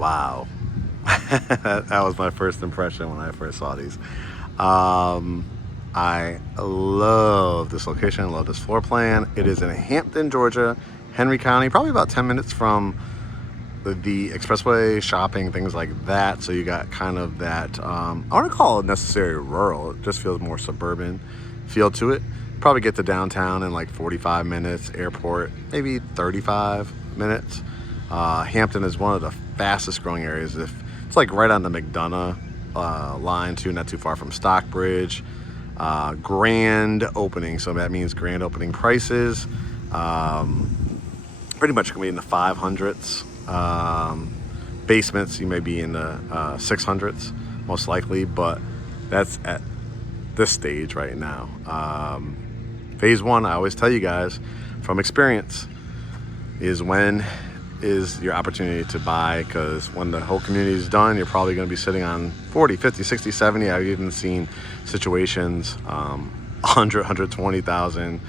Wow. That was my first impression when I first saw these. Um, I love this location, love this floor plan. It is in Hampton, Georgia, Henry County, probably about 10 minutes from the expressway, shopping, things like that. So you got kind of that, I wouldn't call it necessarily rural, it just feels more suburban feel to it. Probably get to downtown in like 45 minutes, airport, maybe 35 minutes. Hampton is one of the fastest growing areas. If it's like right on the McDonough line too, not too far from Stockbridge. Grand opening, so that means grand opening prices. Pretty much gonna be in the 500s. Basements, you may be in the 600s, most likely, but that's at this stage right now. Phase one, I always tell you guys from experience, is when is your opportunity to buy, because when the whole community is done, you're probably going to be sitting on 40, 50, 60, 70. I've even seen situations 100, 120,000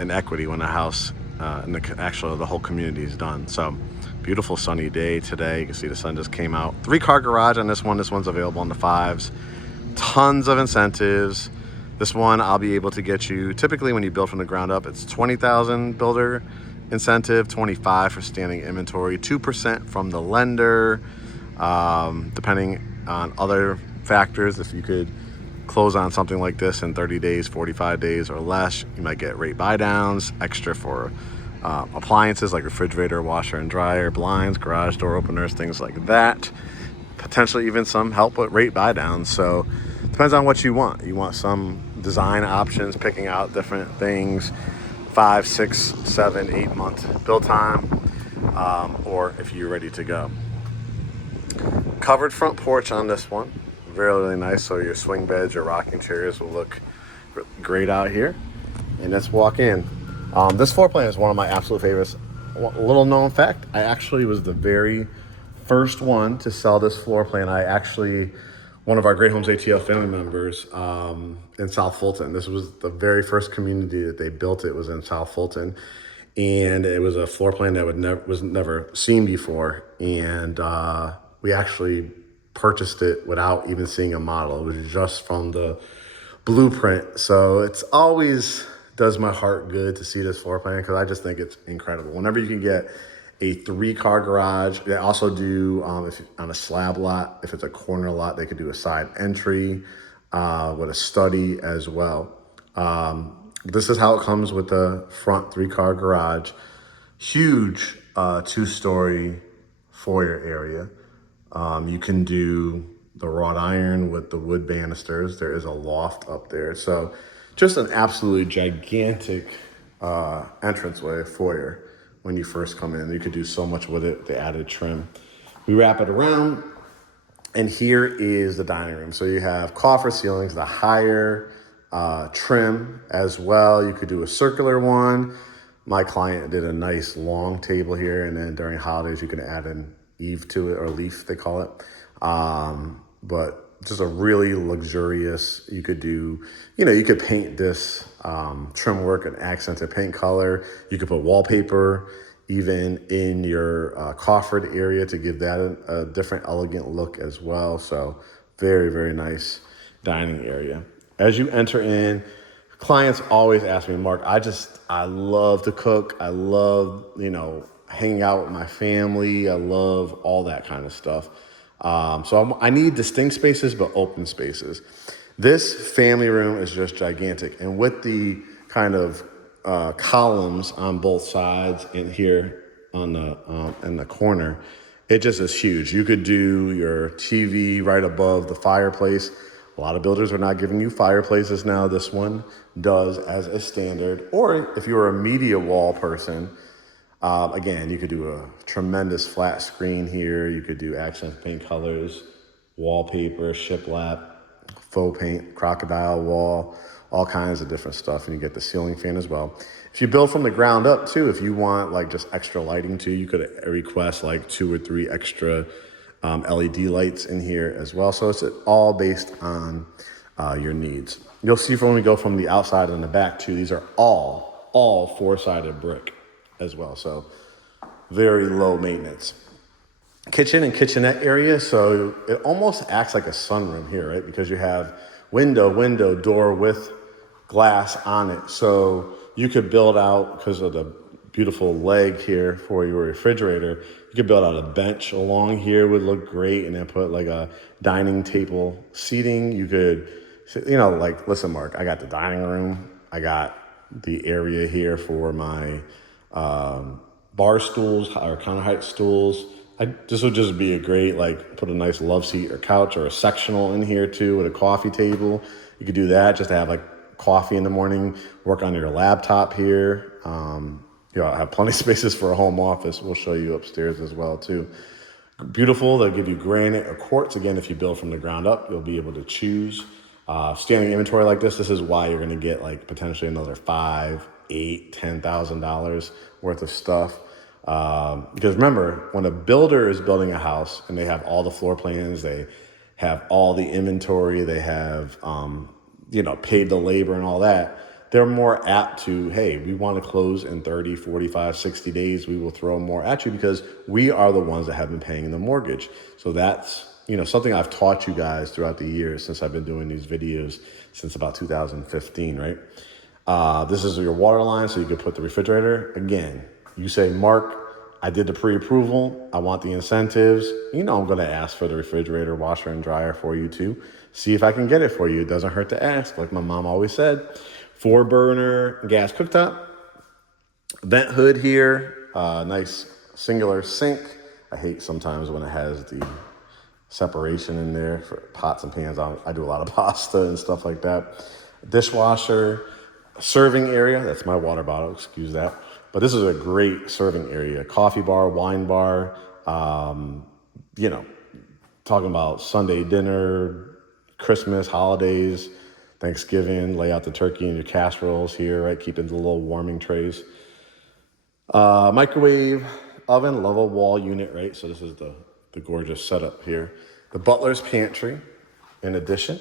in equity when a house and the whole community is done. So beautiful sunny day today. You can see the sun just came out. 3-car garage on this one. This one's available on the 5s. Tons of incentives. This one I'll be able to get you, typically when you build from the ground up, it's 20,000 builder incentive, 25 for standing inventory, 2% from the lender, depending on other factors. If you could close on something like this in 30 days, 45 days or less, you might get rate buy downs, extra for appliances like refrigerator, washer and dryer, blinds, garage door openers, things like that. Potentially even some help with rate buy downs. So depends on what you want. You want some design options, picking out different things, 5, 6, 7, 8 month build time, or if you're ready to go. Covered front porch on this one, really nice. So your swing beds, your rocking chairs will look great out here. And let's walk in. This floor plan is one of my absolute favorites. A little known fact, I actually was the very first one to sell this floor plan. One of our GreatHomesATL family members in South Fulton. This was the very first community that they built. It was in South Fulton. And it was a floor plan that was never seen before. And we actually purchased it without even seeing a model. It was just from the blueprint. So it's always does my heart good to see this floor plan, because I just think it's incredible. Whenever you can get a 3-car garage. They also do, if on a slab lot, if it's a corner lot, they could do a side entry with a study as well. This is how it comes with the front 3-car garage. Huge 2-story foyer area. You can do the wrought iron with the wood banisters. There is a loft up there. So just an absolutely gigantic entranceway, foyer. When you first come in, you could do so much with it, the added trim. We wrap it around, and here is the dining room. So you have coffer ceilings, the higher trim as well. You could do a circular one. My client did a nice long table here, and then during holidays, you can add an eave to it, or leaf, they call it. But just a really luxurious, you could do, you could paint this trim work an accented paint color. You could put wallpaper even in your coffered area to give that a different elegant look as well. So very, very nice dining area. As you enter in, clients always ask me, Mark, I love to cook. I love, hanging out with my family. I love all that kind of stuff. So I need distinct spaces, but open spaces. This family room is just gigantic. And with the kind of columns on both sides and here on the in the corner, it just is huge. You could do your TV right above the fireplace. A lot of builders are not giving you fireplaces now. This one does as a standard. Or if you're a media wall person, again, you could do a tremendous flat screen here. You could do accent paint colors, wallpaper, shiplap, faux paint, crocodile wall, all kinds of different stuff. And you get the ceiling fan as well. If you build from the ground up too, if you want like just extra lighting too, you could request like 2 or 3 extra LED lights in here as well. So it's all based on your needs. You'll see when we go from the outside and the back too, these are all 4-sided brick as well. So very low maintenance. kitchen and kitchenette area. So it almost acts like a sunroom here, right? Because you have window, door with glass on it. So you could build out, because of the beautiful leg here for your refrigerator, you could build out a bench along here, would look great, and then put like a dining table seating. You could, like, listen, Mark, I got the dining room, I got the area here for my bar stools or counter height stools. This would just be a great, like, put a nice love seat or couch or a sectional in here too with a coffee table. You could do that just to have like coffee in the morning, work on your laptop here. I have plenty of spaces for a home office. We'll show you upstairs as well too. Beautiful. They'll give you granite or quartz. Again, if you build from the ground up, you'll be able to choose. Standing inventory like this is why you're going to get like potentially another $5,000, $8,000, $10,000 worth of stuff. Because remember, when a builder is building a house and they have all the floor plans, they have all the inventory, they have, paid the labor and all that, they're more apt to, hey, we want to close in 30, 45, 60 days. We will throw more at you because we are the ones that have been paying the mortgage. So that's, something I've taught you guys throughout the years since I've been doing these videos since about 2015, right? This is your water line, so you could put the refrigerator. Again, you say, Mark, I did the pre-approval. I want the incentives. I'm going to ask for the refrigerator, washer, and dryer for you too. See if I can get it for you. It doesn't hurt to ask, like my mom always said. 4-burner gas cooktop. Vent hood here. Nice singular sink. I hate sometimes when it has the separation in there for pots and pans. I do a lot of pasta and stuff like that. Dishwasher. Serving area. That's my water bottle. Excuse that. But this is a great serving area. Coffee bar, wine bar, talking about Sunday dinner, Christmas, holidays, Thanksgiving, lay out the turkey in your casseroles here, right? Keeping the little warming trays. Microwave, oven, level wall unit, right? So this is the gorgeous setup here. The butler's pantry, in addition.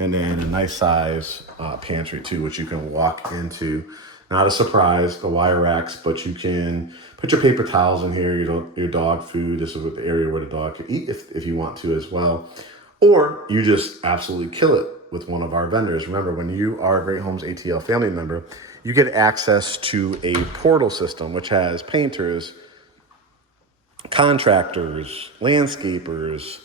And then a nice size pantry too, which you can walk into. Not a surprise, the wire racks, but you can put your paper towels in here, your dog food. This is the area where the dog can eat if you want to as well. Or you just absolutely kill it with one of our vendors. Remember, when you are a GreatHomesATL family member, you get access to a portal system, which has painters, contractors, landscapers,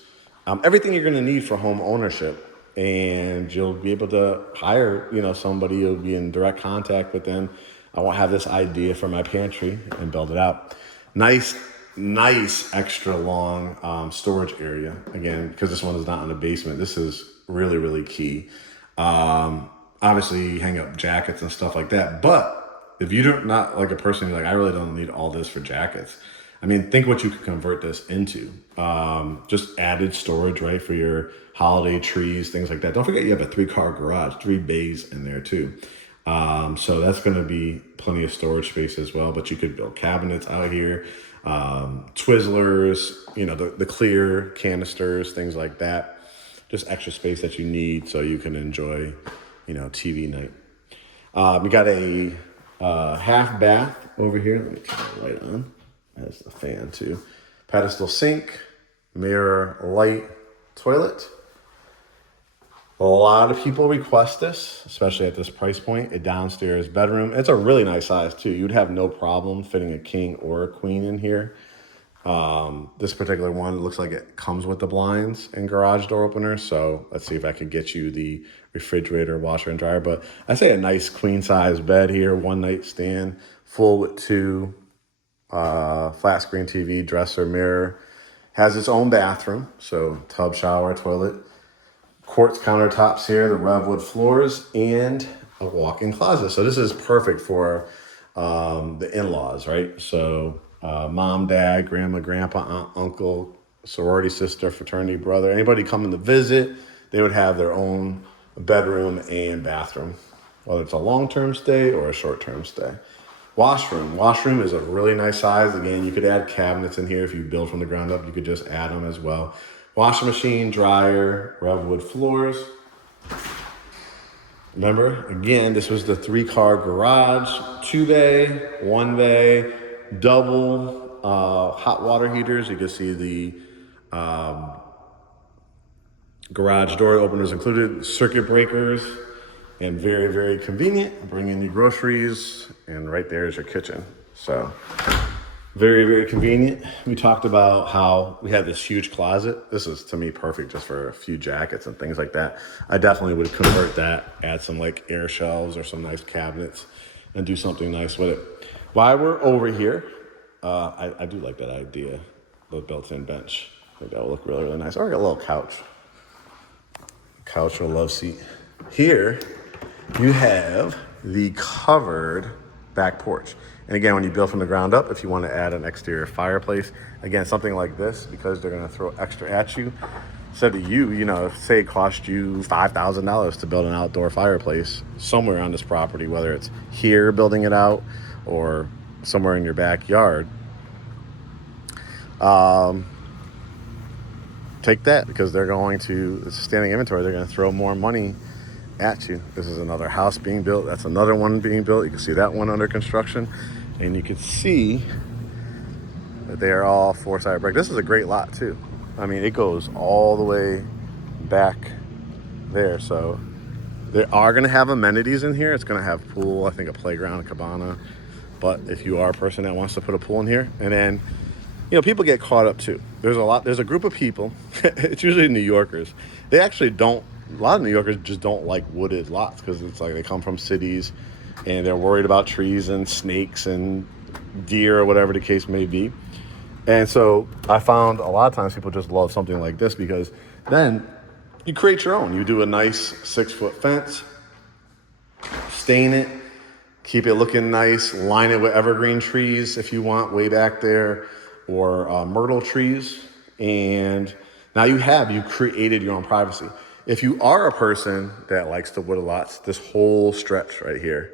everything you're gonna need for home ownership. And you'll be able to hire, somebody. You'll be in direct contact with them. I won't have this idea for my pantry and build it out. Nice extra long storage area. Again, because this one is not in the basement. This is really, really key. Obviously, you hang up jackets and stuff like that. But if you're not like a person like, I really don't need all this for jackets. Think what you could convert this into. Just added storage, right, for your holiday trees, things like that. Don't forget you have a 3-car garage, 3 bays in there too. So that's going to be plenty of storage space as well. But you could build cabinets out here, Twizzlers, the clear canisters, things like that. Just extra space that you need so you can enjoy, TV night. We got a half bath over here. Let me turn the light on. That's the fan too. Pedestal sink, mirror, light, toilet. A lot of people request this, especially at this price point. A downstairs bedroom. It's a really nice size too. You'd have no problem fitting a king or a queen in here. This particular one looks like it comes with the blinds and garage door opener. So let's see if I could get you the refrigerator, washer, and dryer. But I say a nice queen size bed here, 1 nightstand, full with 2 flat screen TV, dresser, mirror. Has its own bathroom, so tub, shower, toilet, quartz countertops here, the Revwood floors, and a walk-in closet. So this is perfect for the in-laws, right? So mom, dad, grandma, grandpa, aunt, uncle, sorority sister, fraternity brother, anybody coming to visit, they would have their own bedroom and bathroom, whether it's a long-term stay or a short-term stay. Washroom is a really nice size. Again, you could add cabinets in here. If you build from the ground up, you could just add them as well. Washing machine, dryer, Revwood floors. Remember, again, this was the 3-car garage, 2 bay, 1 bay, double hot water heaters. You can see the garage door openers included, circuit breakers, and very, very convenient. Bring in your groceries, and right there is your kitchen. So very, very convenient. We talked about how we had this huge closet. This is, to me, perfect just for a few jackets and things like that. I definitely would convert that, add some like air shelves or some nice cabinets, and do something nice with it. While we're over here, I do like that idea, the built-in bench. I think that will look really, really nice. Or I got a little couch or a love seat. Here, you have the covered back porch. And again, when you build from the ground up, if you want to add an exterior fireplace, again, something like this, because they're going to throw extra at you, instead of you know, say it cost you $5,000 to build an outdoor fireplace somewhere on this property, whether it's here building it out or somewhere in your backyard, take that, because they're going to, it's a standing inventory, they're going to throw more money at you. This is another house being built. That's another one being built. You can see that one under construction, and you can see that they are all four-sided brick. This is a great lot too. I mean, it goes all the way back there. So they are going to have amenities in here. It's going to have pool, I think a playground, a cabana. But if you are a person that wants to put a pool in here, and then, you know, people get caught up too. There's a group of people, it's usually New Yorkers. They actually don't, a lot of New Yorkers just don't like wooded lots, because it's like they come from cities and they're worried about trees and snakes and deer or whatever the case may be. And so I found a lot of times people just love something like this, because then you create your own. You do a nice 6-foot fence, stain it, keep it looking nice, line it with evergreen trees if you want way back there, or myrtle trees. And now you created your own privacy. If you are a person that likes the wooded lots, this whole stretch right here,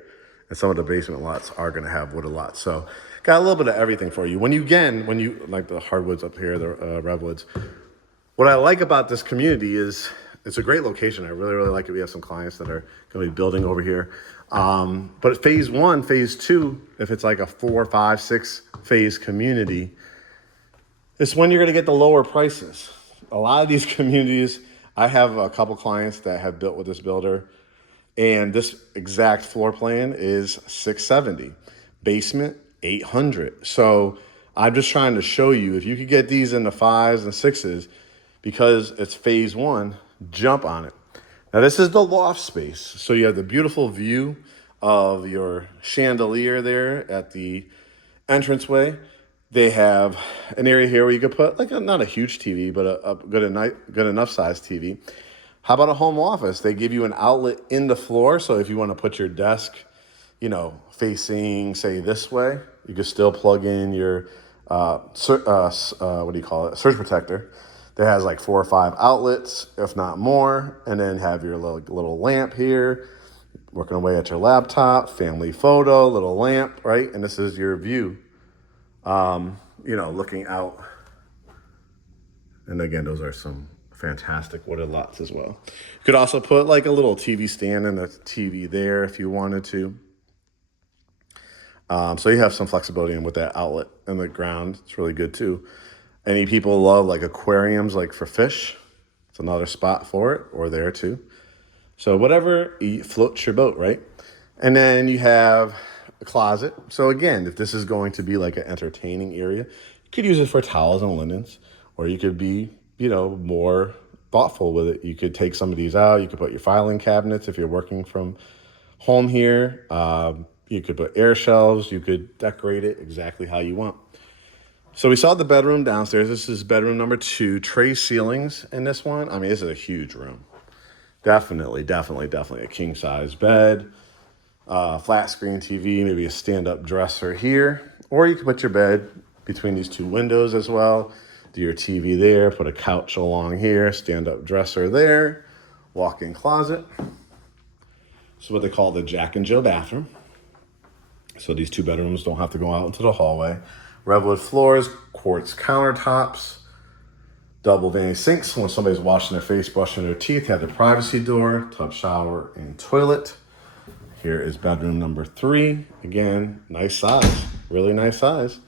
and some of the basement lots are going to have wooded lots. So got a little bit of everything for you. When you like the hardwoods up here, the redwoods, what I like about this community is it's a great location. I really, really like it. We have some clients that are going to be building over here. But phase 1, phase 2, if it's like a 4, 5, 6 phase community, it's when you're going to get the lower prices. A lot of these communities, I have a couple clients that have built with this builder, and this exact floor plan is $670, basement $800. So I'm just trying to show you, if you could get these in the 5s and 6s, because it's phase 1, jump on it. Now this is the loft space, so you have the beautiful view of your chandelier there at the entranceway. They have an area here where you could put, like, not a huge TV, but a good enough size TV. How about a home office? They give you an outlet in the floor, so if you want to put your desk, you know, facing, say, this way, you can still plug in your surge protector that has like 4 or 5 outlets, if not more, and then have your little lamp here, working away at your laptop, family photo, little lamp, right? And this is your view. You know, looking out. And again, those are some fantastic wooded lots as well. You could also put like a little TV stand and a TV there if you wanted to. So you have some flexibility in with that outlet in the ground. It's really good too. Any people love like aquariums, like for fish, it's another spot for it, or there too. So whatever floats your boat, right? And then you have a closet. So again, if this is going to be like an entertaining area, you could use it for towels and linens, or you could be, you know, more thoughtful with it. You could take some of these out. You could put your filing cabinets if you're working from home here. You could put air shelves. You could decorate it exactly how you want. So we saw the bedroom downstairs. This is bedroom number 2. Tray ceilings in this one. I mean, this is a huge room. Definitely a king size bed. Flat screen TV, maybe a stand-up dresser here. Or you can put your bed between these 2 windows as well. Do your TV there, put a couch along here, stand-up dresser there, walk-in closet. This is what they call the Jack and Jill bathroom. So these 2 bedrooms don't have to go out into the hallway. Redwood floors, quartz countertops, double vanity sinks when somebody's washing their face, brushing their teeth, have the privacy door, tub, shower, and toilet. Here is bedroom number 3. Again, nice size, really nice size.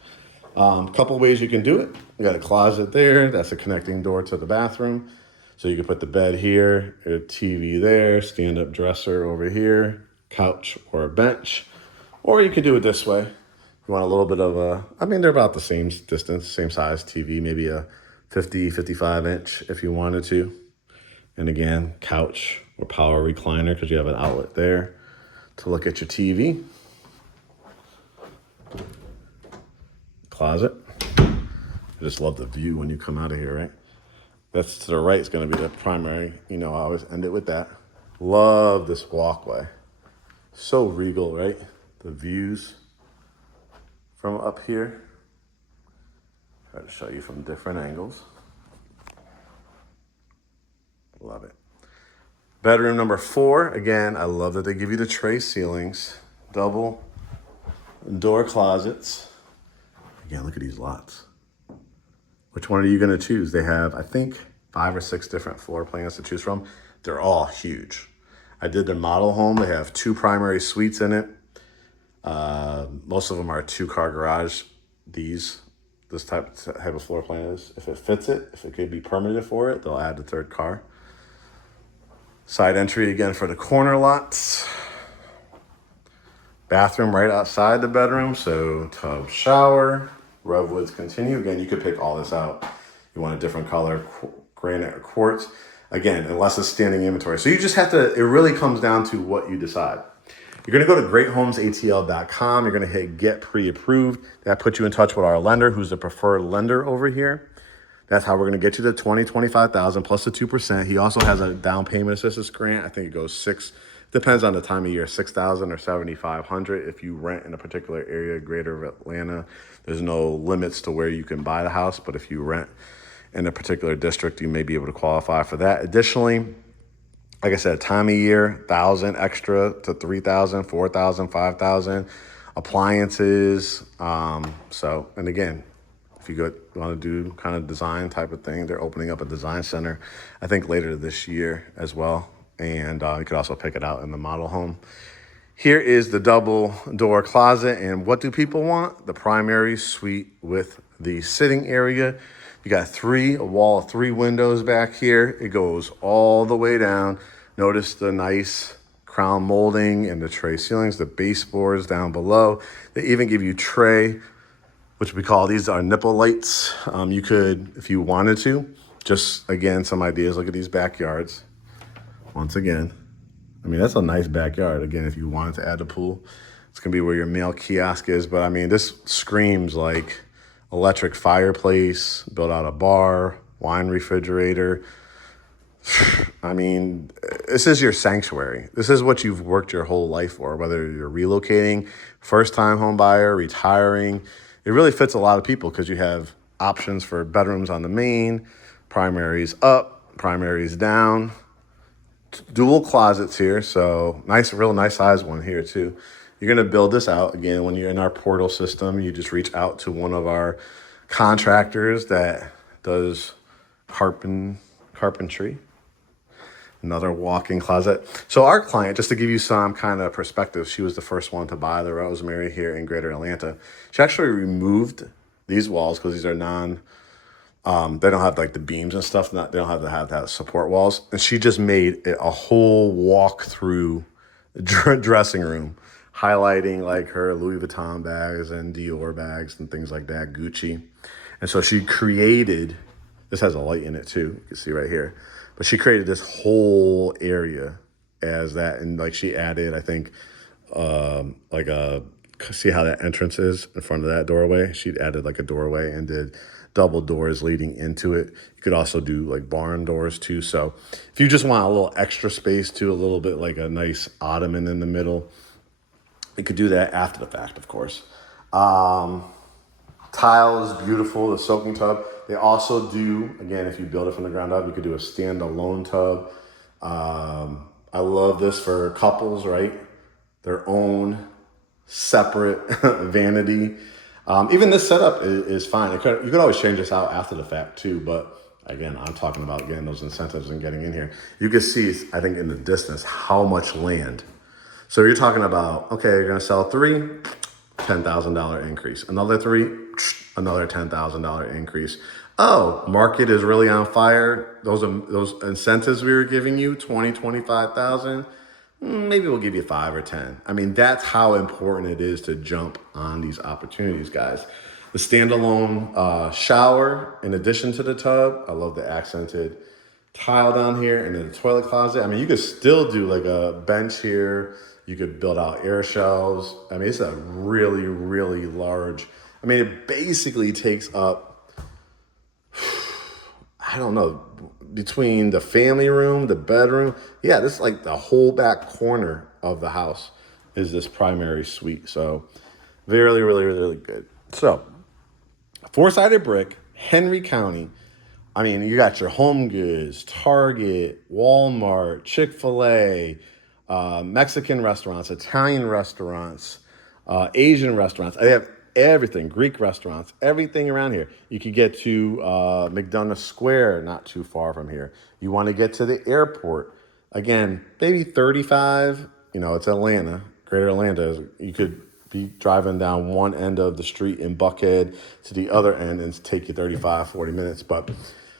Couple ways you can do it. You got a closet there. That's a connecting door to the bathroom. So you can put the bed here, a TV there, stand-up dresser over here, couch or a bench. Or you could do it this way. You want a little bit of a, I mean, they're about the same distance, same size TV, maybe a 50, 55 inch if you wanted to. And again, couch or power recliner because you have an outlet there to look at your TV. Closet. I just love the view when you come out of here, right? That's to the right is going to be the primary. You know, I always end it with that. Love this walkway. So regal, right? The views from up here. Try to show you from different angles. Love it. Bedroom number 4. Again, I love that they give you the tray ceilings. Double door closets. Again, look at these lots. Which one are you going to choose? They have, I think, 5 or 6 different floor plans to choose from. They're all huge. I did their model home. They have 2 primary suites in it. Most of them are 2-car garage. This type of floor plan is. If it fits it, if it could be permitted for it, they'll add the 3rd car. Side entry again for the corner lots. Bathroom right outside the bedroom. So tub, shower, Redwoods continue. Again, you could pick all this out. You want a different color, granite or quartz. Again, unless it's standing inventory. So you just have to, it really comes down to what you decide. You're going to go to GreatHomesATL.com. You're going to hit get pre-approved. That puts you in touch with our lender, who's the preferred lender over here. That's how we're going to get you to $25,000 plus the 2%. He also has a down payment assistance grant. I think it goes depends on the time of year, $6,000 or $7,500. If you rent in a particular area, greater Atlanta, there's no limits to where you can buy the house. But if you rent in a particular district, you may be able to qualify for that. Additionally, like I said, time of year, $1,000 extra to $3,000, $4,000, $5,000. Appliances. And again, if you want to do kind of design type of thing, they're opening up a design center, I think later this year as well. And you could also pick it out in the model home. Here is the double door closet. And what do people want? The primary suite with the sitting area. You got a wall of 3 windows back here. It goes all the way down. Notice the nice crown molding and the tray ceilings, the baseboards down below. They even give you tray, which we call, these are nipple lights. You could, if you wanted to, just again, some ideas. Look at these backyards. Once again, I mean, that's a nice backyard. Again, if you wanted to add a pool, it's gonna be where your mail kiosk is. But I mean, this screams like electric fireplace, built out a bar, wine refrigerator. I mean, this is your sanctuary. This is what you've worked your whole life for, whether you're relocating, first-time home buyer, retiring. It really fits a lot of people because you have options for bedrooms on the main, primaries up, primaries down, dual closets here. So real nice size one here too. You're going to build this out. Again, when you're in our portal system, you just reach out to one of our contractors that does carpentry. Another walk-in closet. So our client, just to give you some kind of perspective, she was the first one to buy the Rosemary here in Greater Atlanta. She actually removed these walls because these are they don't have like the beams and stuff. They don't have to have that support walls. And she just made it a whole walk-through dressing room, highlighting like her Louis Vuitton bags and Dior bags and things like that, Gucci. And so she created, this has a light in it too, you can see right here. But she created this whole area as that. And like she added, I think, see how that entrance is in front of that doorway? She'd added like a doorway and did double doors leading into it. You could also do like barn doors too. So if you just want a little extra space too, a little bit like a nice ottoman in the middle, you could do that after the fact, of course. Tile is beautiful, the soaking tub. They also do, again, if you build it from the ground up, you could do a standalone tub. I love this for couples, right? Their own separate vanity. Even this setup is fine. You could always change this out after the fact too, but again, I'm talking about getting those incentives and getting in here. You can see, I think in the distance, how much land. So you're talking about, okay, you're gonna sell 3, $10,000 increase. Another 3, another $10,000 increase. Oh, market is really on fire. Those incentives we were giving you, 20, 25,000. Maybe we'll give you 5 or 10. I mean, that's how important it is to jump on these opportunities, guys. The standalone shower, in addition to the tub, I love the accented tile down here, and then the toilet closet. I mean, you could still do like a bench here. You could build out air shelves. I mean, it's a really, really large. I mean, it basically takes up, I don't know, between the family room, the bedroom. Yeah, this is like the whole back corner of the house is this primary suite. So really, really, really, really good. So 4-sided brick, Henry County. I mean, you got your Home Goods, Target, Walmart, Chick-fil-A, Mexican restaurants, Italian restaurants, Asian restaurants. They have everything, Greek restaurants, everything around here. You could get to McDonough Square, not too far from here. You want to get to the airport. Again, maybe 35, it's Atlanta, greater Atlanta. You could be driving down one end of the street in Buckhead to the other end and take you 35, 40 minutes. But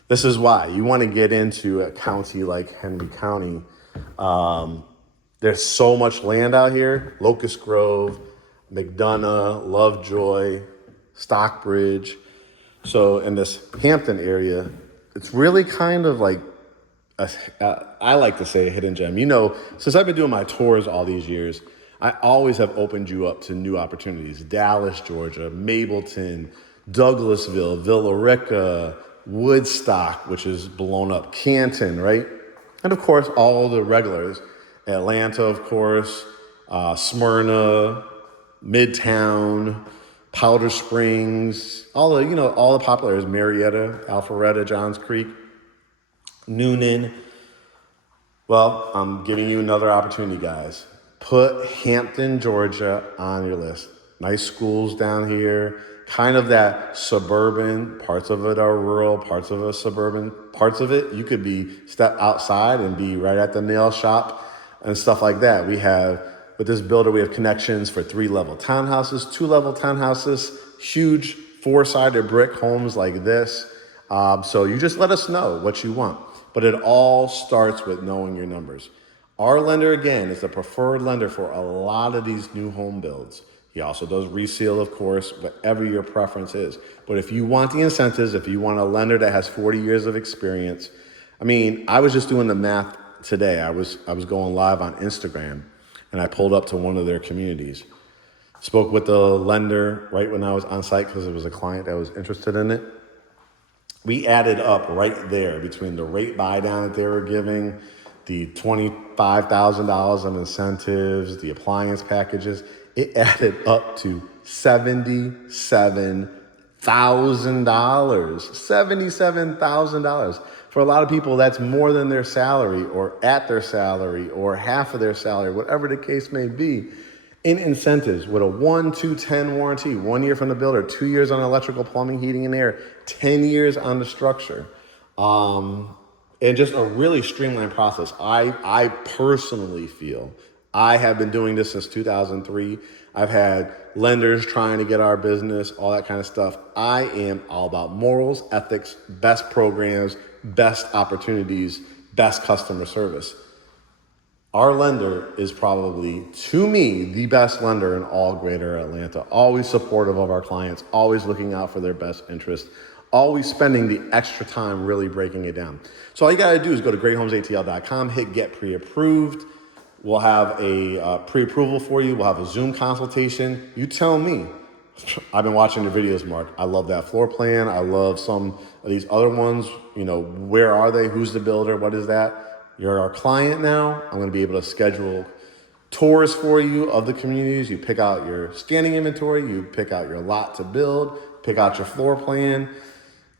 this is why you want to get into a county like Henry County. There's so much land out here. Locust Grove, McDonough, Lovejoy, Stockbridge. So in this Hampton area, it's really kind of like, I like to say a hidden gem. Since I've been doing my tours all these years, I always have opened you up to new opportunities. Dallas, Georgia, Mableton, Douglasville, Villa Rica, Woodstock, which is blown up, Canton, right? And of course, all the regulars, Atlanta, of course, Smyrna, Midtown, Powder Springs, all the popular areas, Marietta, Alpharetta, Johns Creek, Noonan. Well, I'm giving you another opportunity, guys. Put Hampton, Georgia on your list. Nice schools down here, kind of that suburban, parts of it are rural, parts of it are suburban, parts of it, you could step outside and be right at the nail shop and stuff like that. With this builder, we have connections for 3-level townhouses, 2-level townhouses, huge 4-sided brick homes like this. So you just let us know what you want. But it all starts with knowing your numbers. Our lender, again, is the preferred lender for a lot of these new home builds. He also does resale, of course, whatever your preference is. But if you want the incentives, if you want a lender that has 40 years of experience, I was just doing the math today. I was going live on Instagram, and I pulled up to one of their communities. Spoke with the lender right when I was on site because it was a client that was interested in it. We added up right there between the rate buy down that they were giving, the $25,000 of incentives, the appliance packages. It added up to $77,000. $77,000. For a lot of people, that's more than their salary or at their salary or half of their salary, whatever the case may be, in incentives with a 1, 2, 10 warranty, 1 year from the builder, 2 years on electrical, plumbing, heating, and air, 10 years on the structure. And just a really streamlined process. I personally feel, I have been doing this since 2003. I've had lenders trying to get our business, all that kind of stuff. I am all about morals, ethics, best programs, best opportunities, best customer service. Our lender is probably, to me, the best lender in all greater Atlanta. Always supportive of our clients, always looking out for their best interest, always spending the extra time really breaking it down. So all you gotta do is go to GreatHomesATL.com, hit get pre-approved. We'll have a pre-approval for you. We'll have a Zoom consultation. You tell me. I've been watching the videos, Mark. I love that floor plan. I love some of these other ones. Where are they? Who's the builder? What is that? You're our client now. I'm going to be able to schedule tours for you of the communities. You pick out your standing inventory. You pick out your lot to build. Pick out your floor plan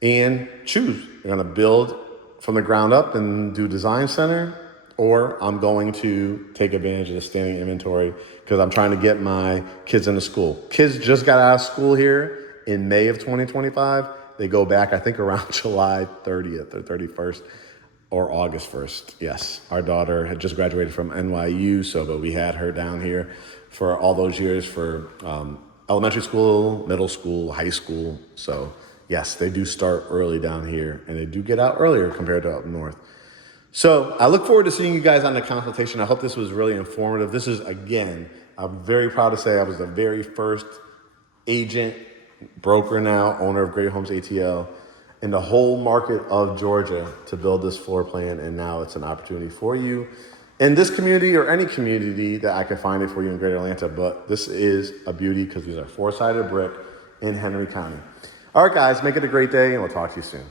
and choose. You're going to build from the ground up and do design center, or I'm going to take advantage of the standing inventory because I'm trying to get my kids into school. Kids just got out of school here in May of 2025. They go back, I think, around July 30th or 31st or August 1st. Yes, our daughter had just graduated from NYU, but we had her down here for all those years for elementary school, middle school, high school. So yes, they do start early down here and they do get out earlier compared to up north. So I look forward to seeing you guys on the consultation. I hope this was really informative. This is, again, I'm very proud to say I was the very first agent, broker now, owner of GreatHomesATL in the whole market of Georgia to build this floor plan. And now it's an opportunity for you in this community or any community that I can find it for you in Greater Atlanta. But this is a beauty because these are 4-sided brick in Henry County. All right, guys, make it a great day and we'll talk to you soon.